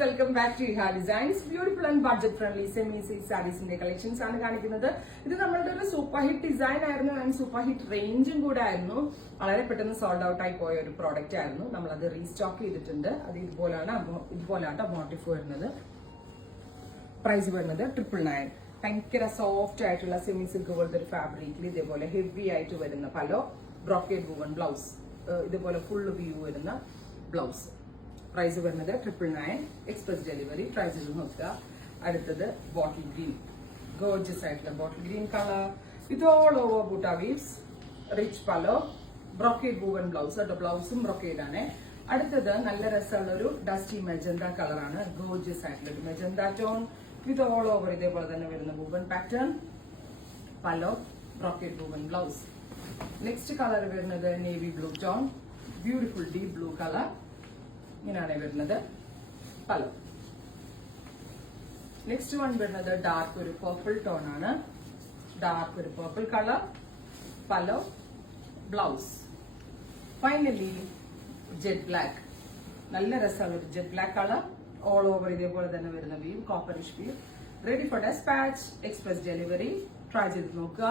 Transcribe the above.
Welcome back to Eha designs. Beautiful and budget friendly semi silk സാരീസിന്റെ collections ആണ് കാണിക്കുന്നത്. ഇത് നമ്മളുടെ ഒരു സൂപ്പർ ഹിറ്റ് ഡിസൈൻ ആയിരുന്നു ആൻഡ് സൂപ്പർ ഹിറ്റ് റേഞ്ചും കൂടെ ആയിരുന്നു. വളരെ പെട്ടെന്ന് സോൾഡ് ഔട്ട് ആയി പോയ ഒരു പ്രോഡക്റ്റ് ആയിരുന്നു. നമ്മൾ അത് റീസ്റ്റോക്ക് ചെയ്തിട്ടുണ്ട്. അത് ഇതുപോലാണ് മോട്ടീഫ് വരുന്നത്. പ്രൈസ് വരുന്നത് 999. ഭയങ്കര സോഫ്റ്റ് ആയിട്ടുള്ള സെമി സിൽക്ക് പോലത്തെ ഒരു ഫാബ്രിക്കിൽ ഇതേപോലെ ഹെവി ആയിട്ട് വരുന്ന പലോ ബ്രോക്കേഡ് വൂവൺ ബ്ലൗസ്, ഇതുപോലെ ഫുൾ വ്യൂ വരുന്ന ബ്ലൗസ്. പ്രൈസ് വരുന്നത് 999. Express delivery. പ്രൈസ് ഇത് നോക്കുക. അടുത്തത് ബോട്ടിൽ ഗ്രീൻ, ഗോർജിയസ് ആയിട്ടുള്ള bottle green colour with all over butta weaves, rich pallu, brocade woven blouse. കേട്ടോ, ബ്ലൗസും ബ്രോക്കേഡ് ആണ്. അടുത്തത് നല്ല രസമുള്ള ഒരു ഡസ്റ്റി മെജന്ത കളറാണ്. ഗോർജിയസ് ആയിട്ടുള്ള ഒരു magenta tone with all over ഇതേപോലെ തന്നെ വരുന്ന woven pattern, pallu, brocade woven blouse. Next colour വരുന്നത് navy blue tone, beautiful deep blue colour. ഇങ്ങനെയാണ് വരുന്നത് പലോ. നെക്സ്റ്റ് വൺ വരുന്നത് ഡാർക്ക് ഒരു പർപ്പിൾ ടോൺ ആണ്. ഡാർക്ക് ഒരു purple colour, pallu, blouse. Finally jet black, നല്ല രസമുള്ള ഒരു jet black colour. All over ഇതേപോലെ തന്നെ വരുന്ന weave, copperish weave. Ready for dispatch. Express delivery. Try ചെയ്ത് നോക്കുക.